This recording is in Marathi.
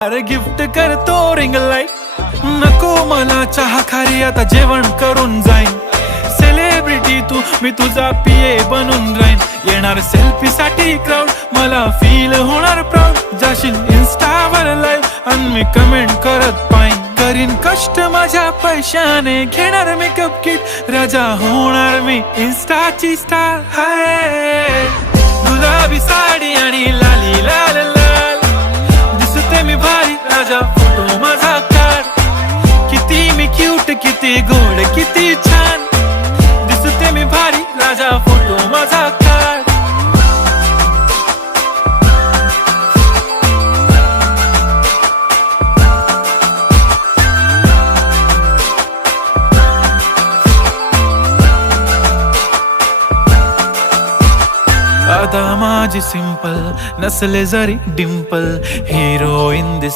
अरे गिफ्ट करतो रिंग लाईट, नको मला चहा खारी, आता जेवण करून जाईन. सेलिब्रिटी तू, मी तुझा पिये बनून राहीन. येणार सेल्फी साठी क्राऊड, मला फील होणार प्राऊड. जाशील इन्स्टावर लाईव्ह आणि मी कमेंट करत पाईन. करीन कष्ट माझ्या पैशाने, घेणार मेकअप किट, राजा होणार मी इन्स्टाची स्टार. हाय गुलाबी साडी आणि लाली लाल लाल, दिसते मी भारी, राजा फोटो माझा काढ. किती मी क्यूट, किती गोड, किती छान, दिसते मी भारी, राजा फोटो माझा काढ. आता माझी सिंपल, नसले जरी डिंपल, हिरो इन दिस